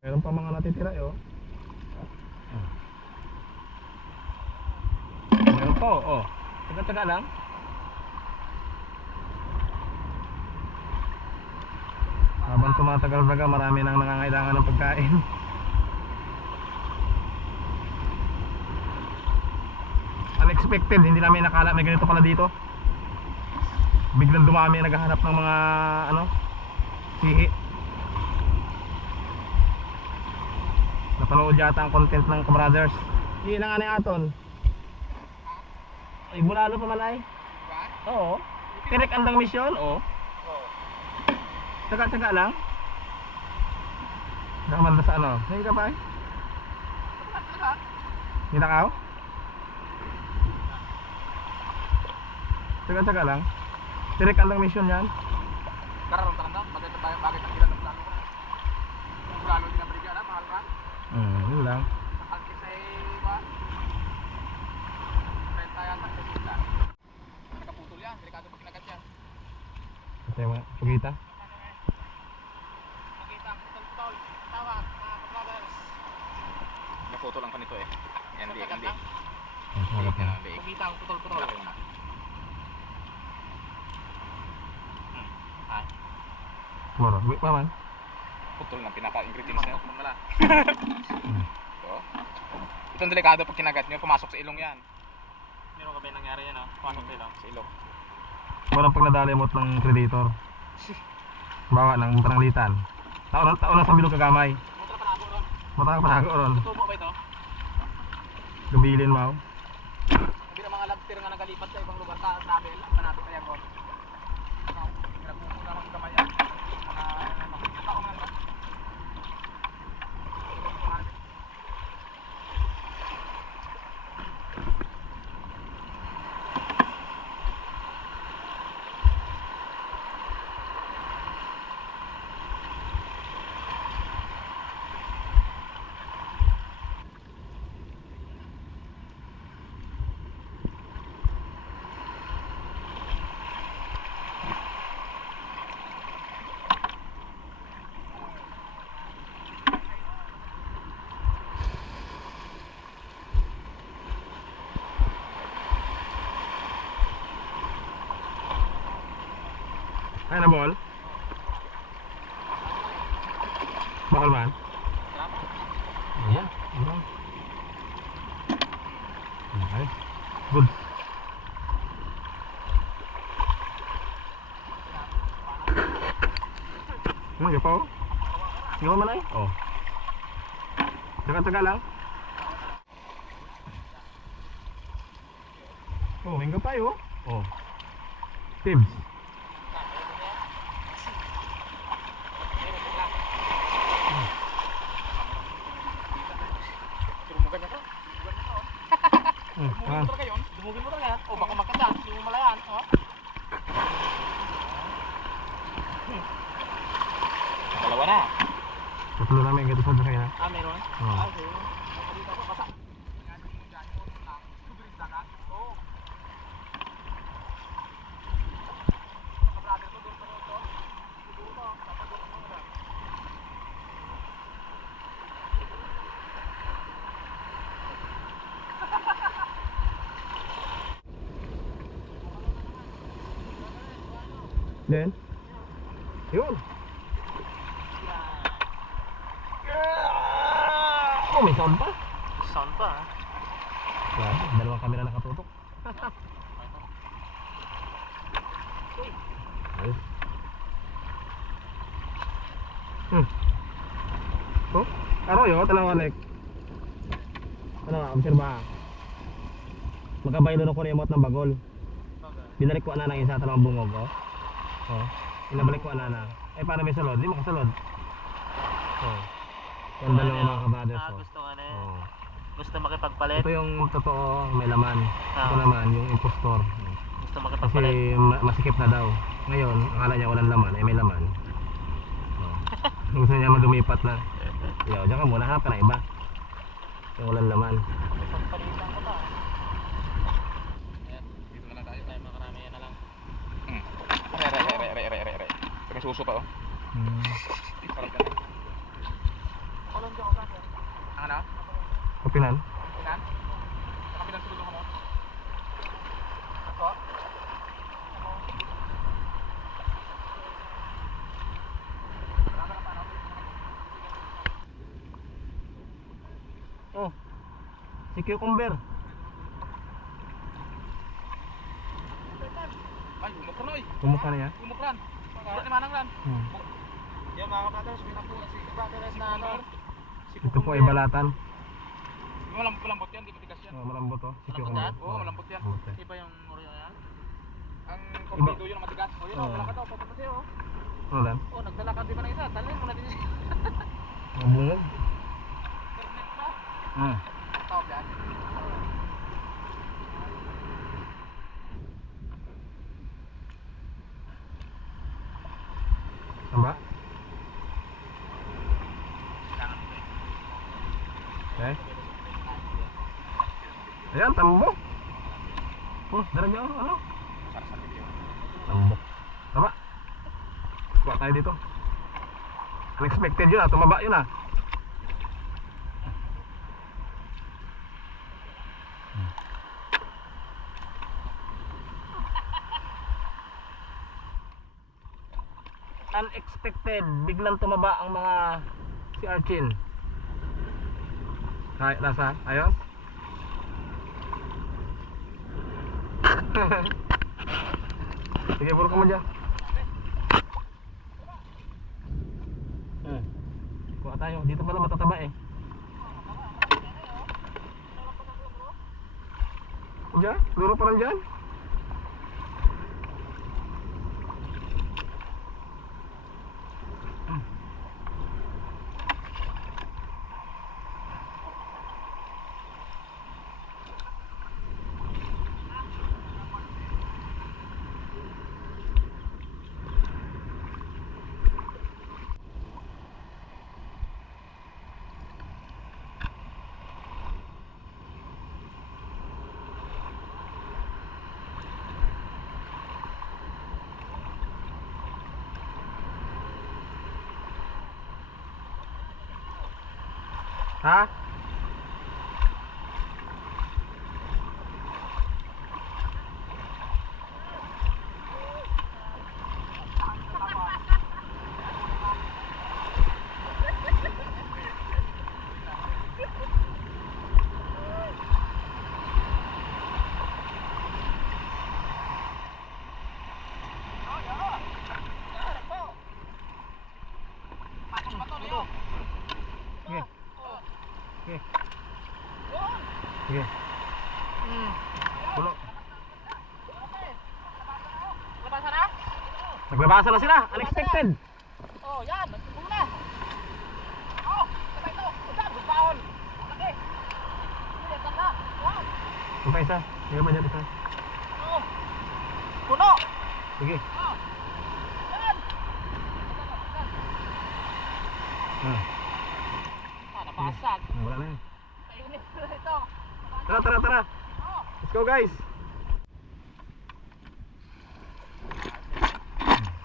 Meron pa mga natitira eh, oh. Meron pa oh. Taga-taga lang. Habang tumatagal-tagal, marami nang nangangailangan ng pagkain. Unexpected, hindi namin nakala may ganito pala dito. Biglang dumami naghahanap ng mga ano, sihi. Napanood yata ang content ng Kabrothers. Hindi na nga na aton. Ay, bulalo pa malay. Oo. Tirek andang misyon, oo. Tsaga-tsaga lang. Nakamanda sa ano? Ngayon ka ba eh? Hindi nakaw? Tsaga-tsaga lang. Tirek andang misyon yan. Karang-tarang bagay ang ilan ng plano ko na. Plano din ang brigada, mahal ka. Yun lang. Nakagkit sa iba. Renta yata, sa sila. Nakaputol yan, delikado pag kinagat yan. Ito yung mga pagita. Makita, putol-putol. Tawag, mga kabrothers. Naputol ang kanito eh. Yan, hindi. Magap na. Makita, putol-putol. Moro, wait pa man. Putol ng pinaka-ingredients niya. So, itong delikado pag kinagat nyo, pumasok sa ilong yan. Meron ka ba yung nangyari yan, pumasok sa ilong? Sa ilong. Walang pag nadalimot ng predator. Bawa ng pananglitan. Taon sa bilog kagamay. Mutra panago ron. Matang panago ron. Tubo ba ito? Gabilin mo. Hindi na mga lobster nga nagalipat sa ibang lugar sa travel. Manapit na yan ron. Pinagpupunta ng kamay yan. Mga taong lang ba? Ay na ball. Bakal man. Ayan. Ayan. Okay. Good. Ano pa oh? Gawa man ay? Oh. Taga-taga lang. Oh, minggo pa yun. Oh. Tibbs. Durumugan na to. Ah. Dumugin mo talaga yun. Dumugin mo talaga yan. O baka magkanda. Hindi mo malayan. Dalawa na. Tatlo namin ganito sa kaya. Meron? Oo. Okay. Dito ako basa. Then? Yun. Oh, may sound pa. Sound pa ha? Grabe, dalawang kamera nakatutok. Ayos. Oh, aro yo, tanawa nek. Ano nga, obserba. Magkabaylo na ko na emot ng bagol. Binalik ko na ng isa talawang bungog, oh. Oh, inabalik ko na. Eh, paano may salod? Di makasalod. Oh. Yung dalawa mga kabrothers, oh. Gusto ka na yan. Oh. Gusto makipagpalit. Ito yung totoo, may laman. Ito naman, yung impostor. Gusto Kasi makipagpalit. masikip na daw. Ngayon, akala niya walang laman, eh may laman. Oh. Gusto niya madumipat na. Yo, diyan ka muna, hanap ka na iba. Yung walang laman. Pagpalitan ko ba? Ayan, dito na lang tayo. Tayo makarami yan na lang. Re. May suso pa oh. Sarap yan. Ang ano? Kapinan. Pinan? Nakapinan sa dulo ko mo? Ako? Oh. Si cucumber. Ay, umukran oy. Kumukha na yan. Umukran. Surat ni Manang ran. Yan mga kapatid, pinapuan si kapatid na ano. Ito po ay balatan. Malambot yan, di matigas yan. Oh, malambot oh. Si Malambot cucumber. yan? Oo, malambot yan. Malambot yan. Iba yung Oreo yan. Ang kompido yun ang matigas. O yun o, Oo. wala ka daw, papunta sa'yo. Ano lang? O, nagdala ka di ba ng isa? Talin mo na din siya. Mabungog. Permit ba? Hmm. Tawag yan. Tamba? Okay. Ayan, tambo. Oh, dala niyo ano? Sarap sa video. Tambo. Tama. Kuha tayo dito. Unexpected yun ah, tumaba yun ah. Unexpected, biglang tumaba ang mga si Archin. Kahit nasa, ayos? Sige, puro ka mo dyan. Kuha tayo, dito pala matataba eh. Diyan, luro pa rin dyan. Ha? Sige. Sige. Sige. Pulo. Labasan na? Nagbabasa na sila. Unexpected. Oh, yan. Nagtubong na. Oh, sabay ito. Usan, bugbaon. Laki. Hindi, yan na. Wow. Yung pa isa. Yung pa dyan isa. Oh. Puno. Sige. Oh. Yan. Ah, Ah, nabasag. wala na yan. Painit na ito. Tara, tara, tara. Oh. Let's go guys.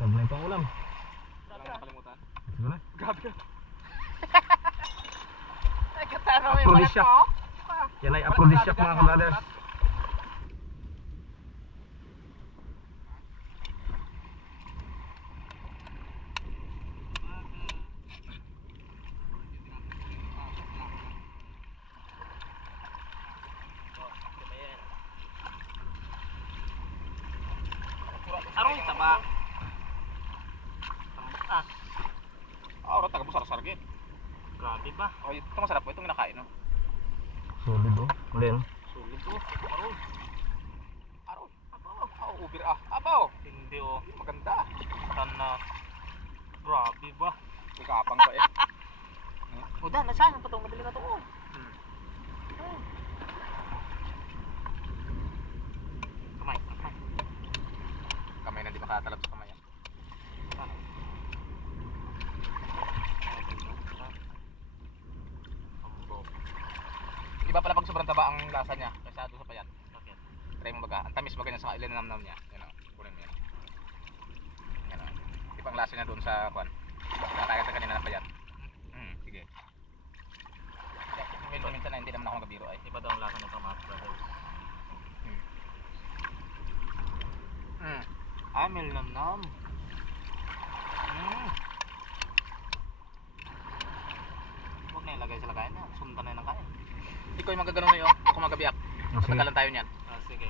Sabi na itong ulam. Wala na nakalimutan. Let's go na. Grabe ka. Ay, kataro eh. Aphrodisiac. Yan ay aphrodisiac mga kabrothers. Aroy, taba. Ah. Ah, orang taga besar sargit. Grabe ba? Oh, ito masarap po itong kinakain, no? Solid oh. Muli no? Sulit to. Aroy. Aroy. Abaw. Oh, ubir ah. Abaw. Hindi oh. Maganda. Sana. Grabe ba? May kapang pa eh. Uda, nasaan ang patong nabili na to? Kamay, kamay. Kamay na di makatalab sa kamay. Iba pala pag sobrang taba ang lasa niya kaysa doon sa payat. Okay. Try mo baga. Ang tamis baga niya sa ilinamnam niya. Yan o. Kunin mo yan. Yan o. Iba ang lasa niya doon sa kwan. Nakakita kanina ng payat. Sige. biro ay. Iba daw ang lasa nito mga brothers. Ay, may nam-nam. Huwag na ilagay sa lagayan niya. Sundan na ng kain. Ikaw yung magaganon na yun. Ako magabiyak. Sige. Pagkalan tayo niyan. Sige.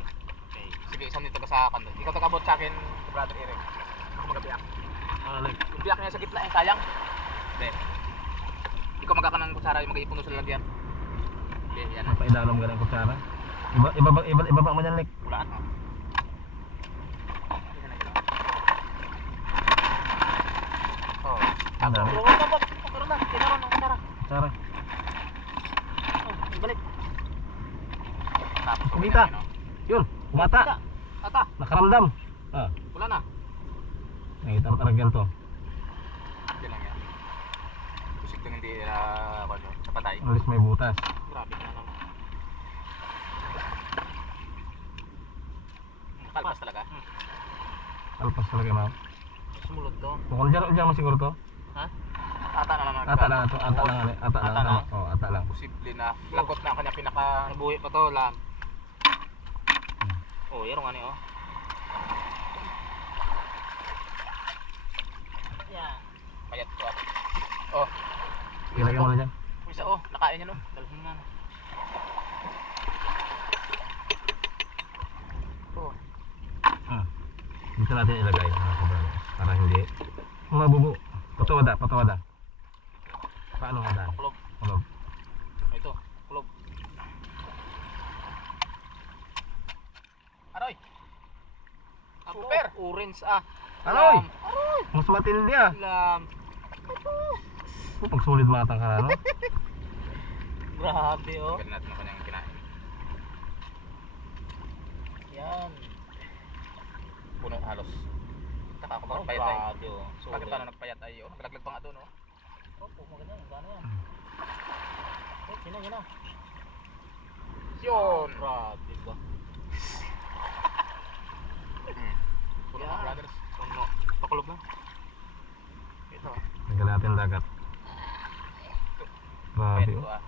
Okay. Sige, isang dito ka sa kando. Ikaw tagabot sa akin, brother Eric. Ako magabiyak. Yung biyak niya sa gitna, sayang. Hindi. Ikaw magkakanan ng kutsara, yung mag-iipon doon sa lalagyan. Hindi, yan. Paidalom ka ng kutsara. Iba ba mo yan, Nick? Ulaan ha. Oh. Ang dami. Meron na. Tinaron ng kutsara. Kutsara. Oh, ibalik. Tapos Kumita. Yun, kumata. Ata. Nakaramdam. Ah, Wala na. nakita mo talaga to. Hindi lang yan. Kusik lang hindi na napatay. Alis may butas. Grabe na naman. Kalpas talaga. Alpas talaga, ma'am. Sumulod to. Kung dyan mo siguro to. Ha? Ata na lang. Ata lang ito. Ata lang. Ata lang. Ata lang. Oo, ata lang. Posible na. Lakot na ang kanya pinaka... Nabuhi pa to lang. Oh, yaro nga ni oh. Yan. Mayat to ah. Oh. Ilagay mo na dyan. Isa oh, nakain niya no. Dalhin nga no. Oh. Dito natin ilagay. Para hindi mabubo. Patawada. Paano nga daan? Kulob. Kulob. Ito, kulob. Aroy. Super. Orange ah. Aroy! Lam. Aroy. Mas matindi ah. Lam. Pag solid matang ka no? Grabe oh. Ganun natin ang kanyang kinain. Yan. Puno halos. Taka ako bakit payat ay. Grabe oh. Bakit paano nagpayat ay oh? Naglag pa nga doon oh. Opo, maganda yan. Gano'n yan. Oh, yun na. Yun! Grabe ba? Puno mga brothers. Puno. Pakulob na. Ito ah. Tingnan natin dagat. Payat Grabe ito oh. ah.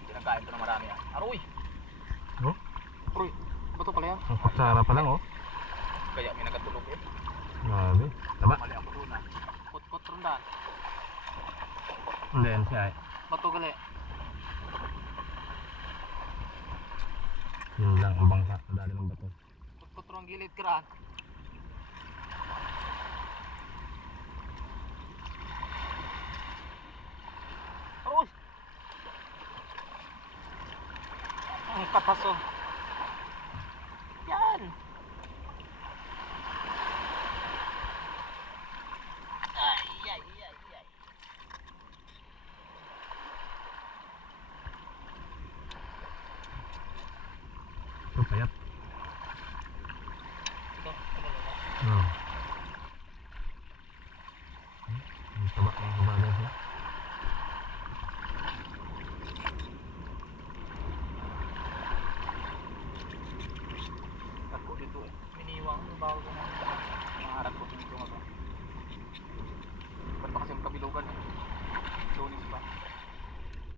Pinagkain ito ng marami ah. Aroy! Oh? Aroy! Bato pala yan. Ang kutsara pa lang oh. Kaya may nagatulog eh. Grabe. Taba. Mali ako doon ah. Kot-kot rondan. Hindi yan siya eh. Bato gali. Yun lang ang bangka. Ang dali ng bato. Kot-kot rong gilid kiran. Aroy! Ang kapaso. Yan! Ay. Ito payat. Ito, Hmm. Ang taba ang kabagay siya. ako dito eh. Miniwang bago na.